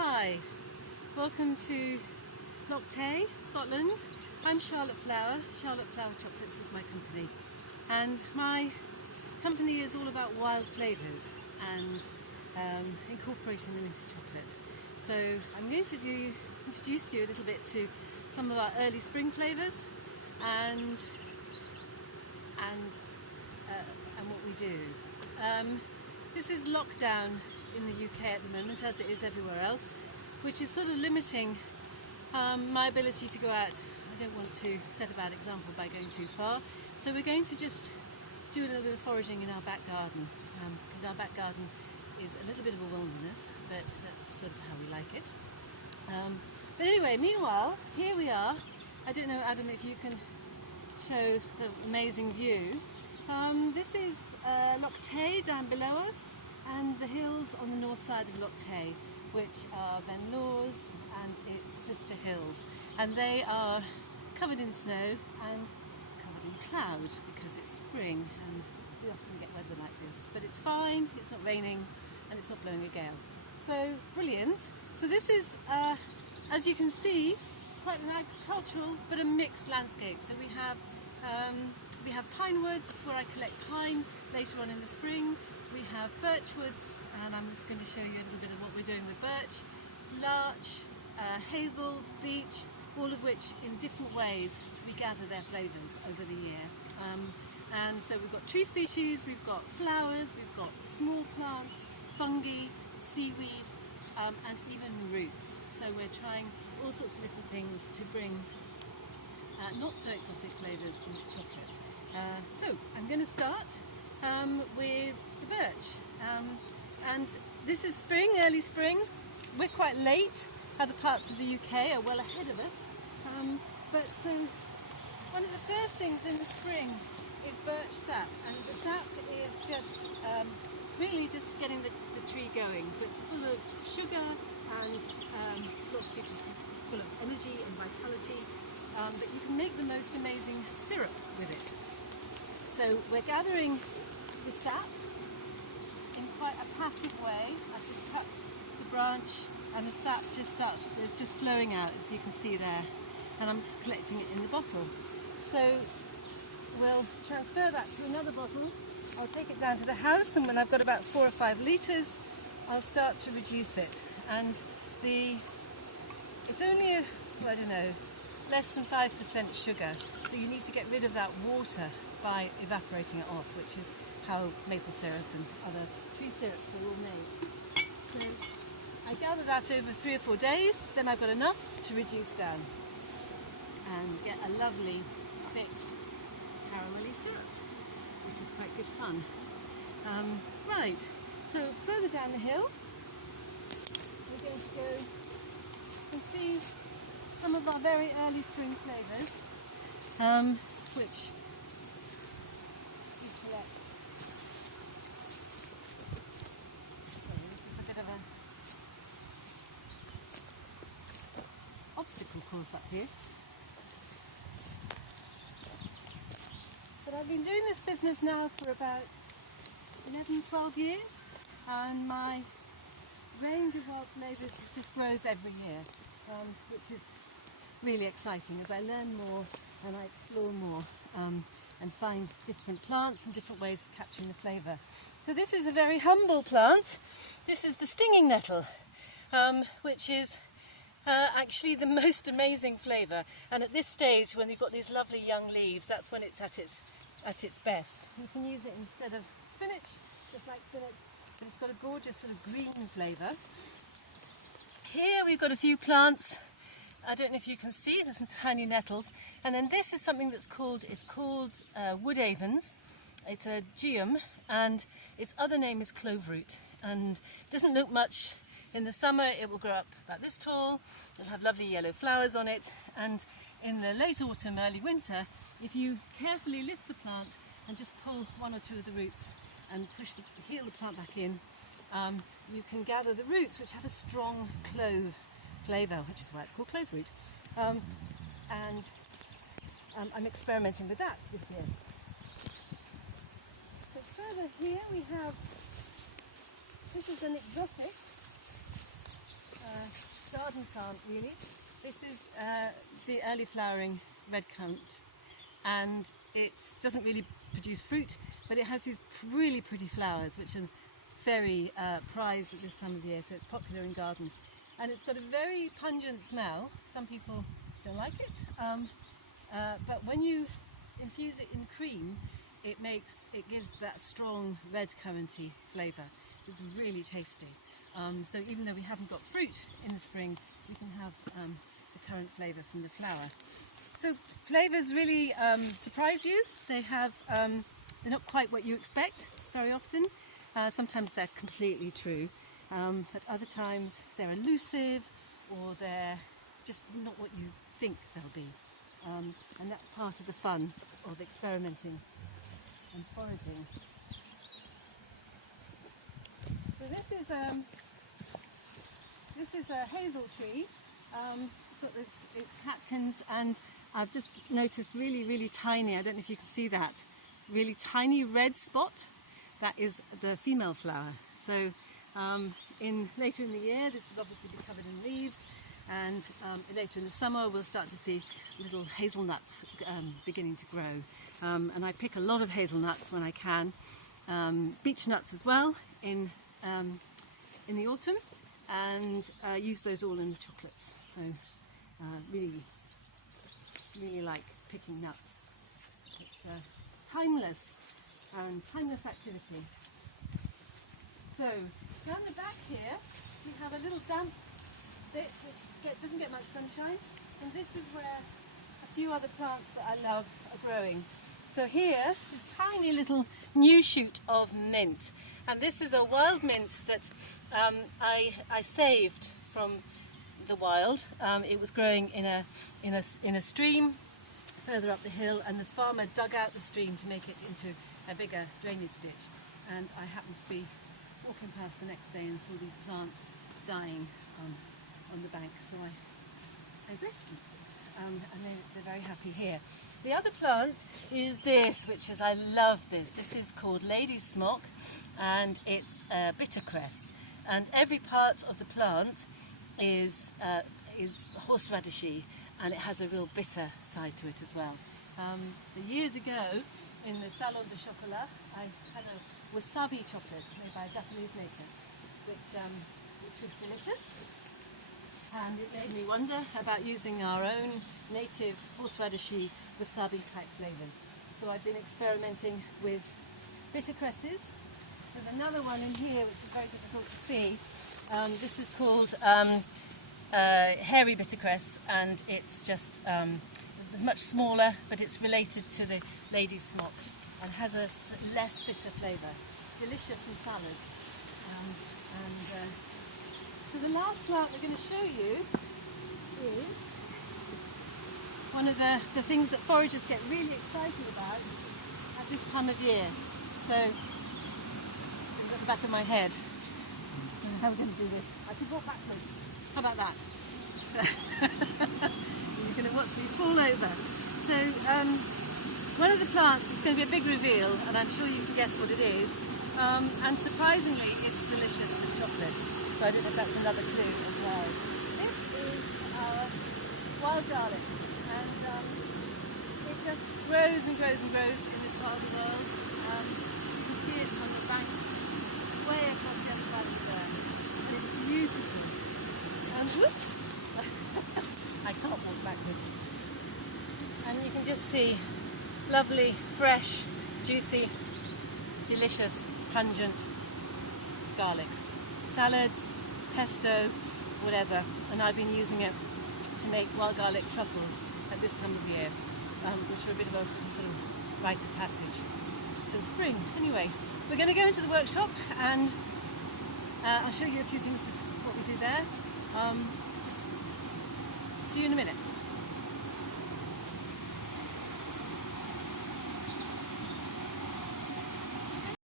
Hi, welcome to Loch Tay, Scotland. I'm Charlotte Flower. Charlotteflowerchocolates is my company, and my company is all about wild flavours and incorporating them into chocolate. So I'm going to introduce you a little bit to some of our early spring flavours and what we do. This is lockdown in the UK at the moment, as it is everywhere else, which is sort of limiting my ability to go out. I don't want to set a bad example by going too far, so we're going to just do a little bit of foraging in our back garden. And our back garden is a little bit of a wilderness, but that's sort of how we like it. But anyway, meanwhile, here we are. I don't know, Adam, if you can show the amazing view. This is Loch Tay down below us, and the hills on the north side of Loch Tay, which are Ben Lawers and its sister hills, and they are covered in snow and covered in cloud because it's spring and we often get weather like this, but it's fine, it's not raining and it's not blowing a gale, so brilliant. So this is, as you can see, quite an agricultural but a mixed landscape. So we have pine woods where I collect pine later on in the spring. We have birch woods, and I'm just going to show you a little bit of what we're doing with birch, larch, hazel, beech, all of which in different ways we gather their flavours over the year. And so we've got tree species, we've got flowers, we've got small plants, fungi, seaweed, and even roots. So we're trying all sorts of different things to bring not so exotic flavours into chocolate. So I'm going to start with the birch, and this is spring, early spring. We're quite late. Other parts of the UK are well ahead of us, but one of the first things in the spring is birch sap, and the sap is just really just getting the tree going. So it's full of sugar and lots of people full of energy and vitality, but you can make the most amazing syrup with it. So we're gathering the sap in quite a passive way. I've just cut the branch and the sap is just flowing out, as you can see there, and I'm just collecting it in the bottle. So we'll transfer that to another bottle. I'll take it down to the house, and when I've got about 4 or 5 litres, I'll start to reduce it. And it's only, I don't know, less than 5% sugar, so you need to get rid of that water by evaporating it off, which is how maple syrup and other tree syrups are all made. So I gather that over 3 or 4 days, then I've got enough to reduce down and get a lovely thick caramelly syrup, which is quite good fun. Right, so further down the hill we're going to go and see some of our very early spring flavours, which we collect. This is a bit of an obstacle course up here. But I've been doing this business now for about 11-12 years, and my range of wild flavours just grows every year, which is really exciting as I learn more and I explore more and find different plants and different ways of capturing the flavour. So this is a very humble plant. This is the stinging nettle, which is actually the most amazing flavour, and at this stage when you've got these lovely young leaves, that's when it's at its best. You can use it instead of spinach, just like spinach, but it's got a gorgeous sort of green flavour. Here we've got a few plants. I don't know if you can see, there's some tiny nettles, and then this is something it's called wood avens. It's a geum, and its other name is cloveroot, and it doesn't look much. In the summer it will grow up about this tall, it'll have lovely yellow flowers on it, and in the late autumn, early winter, if you carefully lift the plant and just pull 1 or 2 of the roots and heel the plant back in, you can gather the roots, which have a strong clove flavour, which is why it's called cloveroot. And I'm experimenting with that this year. So further here we have, this is an exotic garden plant really. This is the early flowering red currant, and it doesn't really produce fruit, but it has these really pretty flowers which are very prized at this time of year, so it's popular in gardens. And it's got a very pungent smell. Some people don't like it, but when you infuse it in cream, it gives that strong red curranty flavour. It's really tasty. So even though we haven't got fruit in the spring, we can have the currant flavour from the flower. So flavours really surprise you. They're not quite what you expect very often. Sometimes they're completely true, but other times they're elusive, or they're just not what you think they'll be. And that's part of the fun of experimenting and foraging. So this is a hazel tree. It's got its catkins, and I've just noticed really tiny, I don't know if you can see that, really tiny red spot. That is the female flower. So later in the year, this will obviously be covered in leaves, and later in the summer we'll start to see little hazelnuts beginning to grow. And I pick a lot of hazelnuts when I can, beech nuts as well in the autumn, and use those all in the chocolates. So really like picking nuts. It's timeless activity. So down the back here we have a little damp bit which doesn't get much sunshine, and this is where a few other plants that I love are growing. So here is tiny little new shoot of mint, and this is a wild mint that I saved from the wild. It was growing in a stream further up the hill, and the farmer dug out the stream to make it into a bigger drainage ditch, and I happened to be walking past the next day and saw these plants dying on the bank, so I rescued them, and they're very happy here. The other plant is this, I love this. This is called lady's smock, and it's bittercress, and every part of the plant is horseradishy, and it has a real bitter side to it as well. So years ago, in the salon de chocolat, I had a wasabi chocolate made by a Japanese maker, which was delicious, and it made me wonder about using our own native horseradishy wasabi type flavours. So I've been experimenting with bitter cresses. There's another one in here which is very difficult to see. This is called hairy bittercress, and it's just much smaller, but it's related to the lady's smock and has a less bitter flavour. Delicious in salads. So the last plant we're going to show you is one of the things that foragers get really excited about at this time of year. So it's at the back of my head. How are we going to do this? I could walk backwards. How about that? You're going to watch me fall over. So one of the plants is going to be a big reveal, and I'm sure you can guess what it is. And surprisingly, it's delicious with chocolate. So I don't know if that's another clue as well. This is our wild garlic, and it just grows and grows and grows in this part of the world. You can see it on the banks way across the other side of the burn, and it's beautiful. And whoops, I can't walk backwards. And you can just see lovely, fresh, juicy, delicious, pungent garlic. Salads, pesto, whatever, and I've been using it to make wild garlic truffles at this time of year, which are a bit of a sort of rite of passage for the spring. Anyway, we're going to go into the workshop, and I'll show you a few things of what we do there. Just see you in a minute.